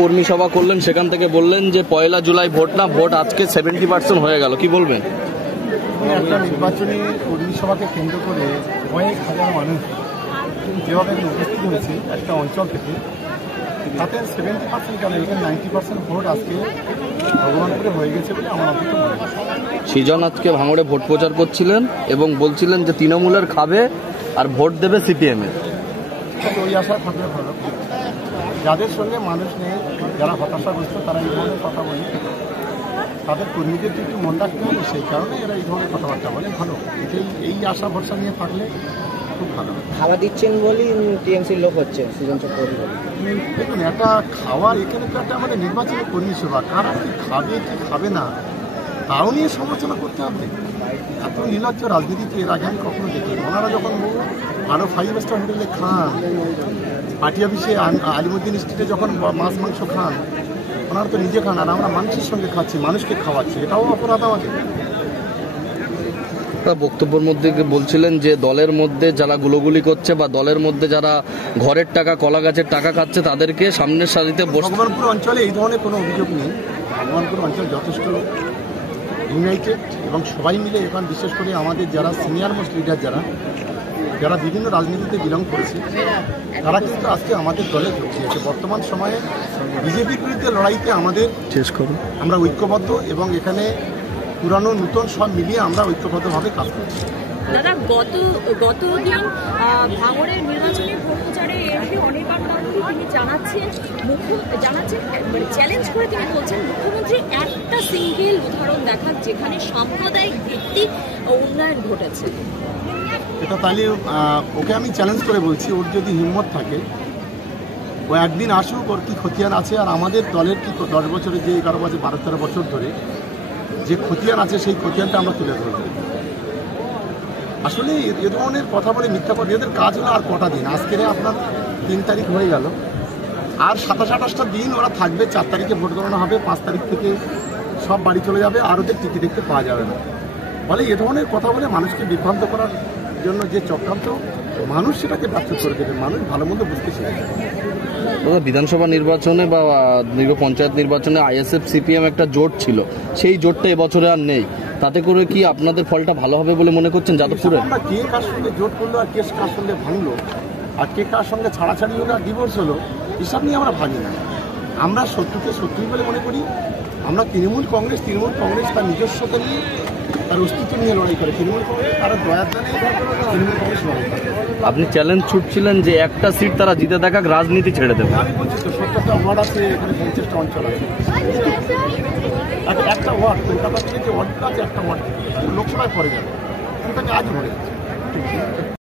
কর্মী সভা করলেন, সেখান থেকে বললেন যে ১লা জুলাই ভোট না, ভোট আজকে 70% হয়ে গেল, কি বলবেন? একটা নির্বাচনী কর্মী সভাকে কেন্দ্র করে কয়েক হাজার মানুষ যেভাবে উপস্থিত হয়েছে একটা অঞ্চল থেকে, তাতে 70% কেন এখানে 90% ভোট আজকে ভগবানপুরে হয়ে গেছে বলে আমার অভিজ্ঞতা মনে হয়। সৃজন আজকে ভাঙড়ে ভোট প্রচার করছিলেন এবং বলছিলেন যে তৃণমূলের খাবে আর ভোট দেবে সিপিএম-এ। ওই আশা থাকলে ভালো, যাদের সঙ্গে মানুষ নেই, যারা হতাশাগ্রস্ত, তারা এই ধরনের কথা বলে, তাদের কর্মীদের একটু মন রাখতে হবে, সেই কারণে এরা এই ধরনের কথাবার্তা বলে। ভালো, এই আশা ভরসা নিয়ে থাকলে খুব ভালো। খাওয়া দিচ্ছেন বলেই টিএমসির লোক হচ্ছে সৃজন চক্রবর্তী। দেখুন, একটা খাওয়ার এখানে তো একটা আমাদের নির্বাচনী কর্মী সভা, কারা কি খাবে কি খাবে না তাও নিয়ে সমালোচনা করতে হবে। এত নির্লজ্জ রাজনীতিতে এর আগে আমি কখনো দেখিনি। ওনারা যখন আরও 5 স্টার হোটেলে খান, পার্টি অফিসে আলিমুদ্দিন স্ট্রিটে যখন মাছ মাংস খান, ওনারা তো নিজে খান, আর আমরা মানুষের সঙ্গে খাচ্ছি, মানুষকে খাওয়াচ্ছি, এটাও অপরাধ আমাদের। বক্তব্যের মধ্যে বলছিলেন যে দলের মধ্যে যারা গুলোগুলি করছে বা দলের মধ্যে যারা ঘরের টাকা, কলা গাছের টাকা খাচ্ছে, তাদেরকে সামনের সারিতে ভগবানপুর অঞ্চলে এই ধরনের কোনো অভিযোগ নেই। ভগবানপুর অঞ্চল যথেষ্ট ইউনাইটেড এবং সবাই মিলে এখন, বিশেষ করে আমাদের যারা সিনিয়র মোস্ট লিডার, যারা বিভিন্ন রাজনীতিতে বিলং করেছে, তারা কিন্তু আজকে আমাদের দলে যোগ দিয়েছে। বর্তমান সময়ে বিজেপির বিরুদ্ধে লড়াইতে আমাদের আমরা ঐক্যবদ্ধ এবং এখানে পুরানো নতুন সব মিলিয়ে আমরা ঐক্যবদ্ধভাবে কাজ করছি। দাদা, গতদিন ভাঙড়ের নির্বাচনী প্রচারে এসে অনির্বাণ গান্ধী তিনি জানাচ্ছেন মানে চ্যালেঞ্জ করে তিনি বলছেন, মুখ্যমন্ত্রী একটা সিঙ্গেল উদাহরণ দেখান যেখানে সাম্প্রদায়িক ভিত্তিক উন্নয়ন ঘটেছে। এটা তাহলে ওকে আমি চ্যালেঞ্জ করে বলছি, ওর যদি হিম্মত থাকে ও একদিন আসুক, ওর কি খতিয়ান আছে, আর আমাদের দলের কি 10 বছরের যে 11 বছর 12-13 বছর ধরে যে খতিয়ান আছে, সেই খতিয়ানটা আমরা তুলে ধরব। আসলে এ ধরনের কথা বলে মিথ্যা কথা, এদের কাজ হলো আর কটা দিন, আজকে আপনার 3 তারিখ হয়ে গেল, আর 27-28টা দিন ওরা থাকবে। 4 তারিখে ভোট গণনা হবে, 5 তারিখ থেকে সব বাড়ি চলে যাবে, আর ওদের টিকিট দেখতে পাওয়া যাবে না। ফলে এ ধরনের কথা বলে মানুষকে বিভ্রান্ত করার জন্য যে চক্রান্ত, মানুষ সেটাকে ব্যর্থ করে দেবে। মানুষ ভালো মন্দ বুঝতে শিখে যাবে। বিধানসভা নির্বাচনে বা পঞ্চায়েত নির্বাচনে আইএসএফ সিপিএম একটা জোট ছিল, সেই জোটটা এবছরে আর নেই। তাতে করে কি আপনাদের ফলটা ভালো হবে বলে মনে করছেন যাদবপুরে? আমরা কে কার সঙ্গে জোট করলো আর কে কার সঙ্গে ভাঙলো আর কে কার সঙ্গে ছাড়াছাড়ি হলো আর ডিভোর্স হলো, এসব নিয়ে আমরা ভাবি না। আমরা শত্রুকে শত্রুই বলে মনে করি। আমরা তৃণমূল কংগ্রেস তার নিজস্বতা নিয়ে, তার অস্তিত্ব নিয়ে লড়াই করে। তৃণমূল কংগ্রেস তারা দয়ার দানে তৃণমূল কংগ্রেস লড়াই করে। আপনি চ্যালেঞ্জ ছুটছিলেন যে একটা সিট তারা জিতে দেখাক, রাজনীতি ছেড়ে দেবে। আমি বলছি তো, 70টা ওয়ার্ড আছে, এখানে 50টা অঞ্চল আছে। একটা ওয়ার্ড, কলকাতা থেকে যে ওয়ার্ডটা আছে, একটা ওয়ার্ড লোকসভায় পড়ে যাবে, ওটাকে আজ ভরে যাচ্ছে।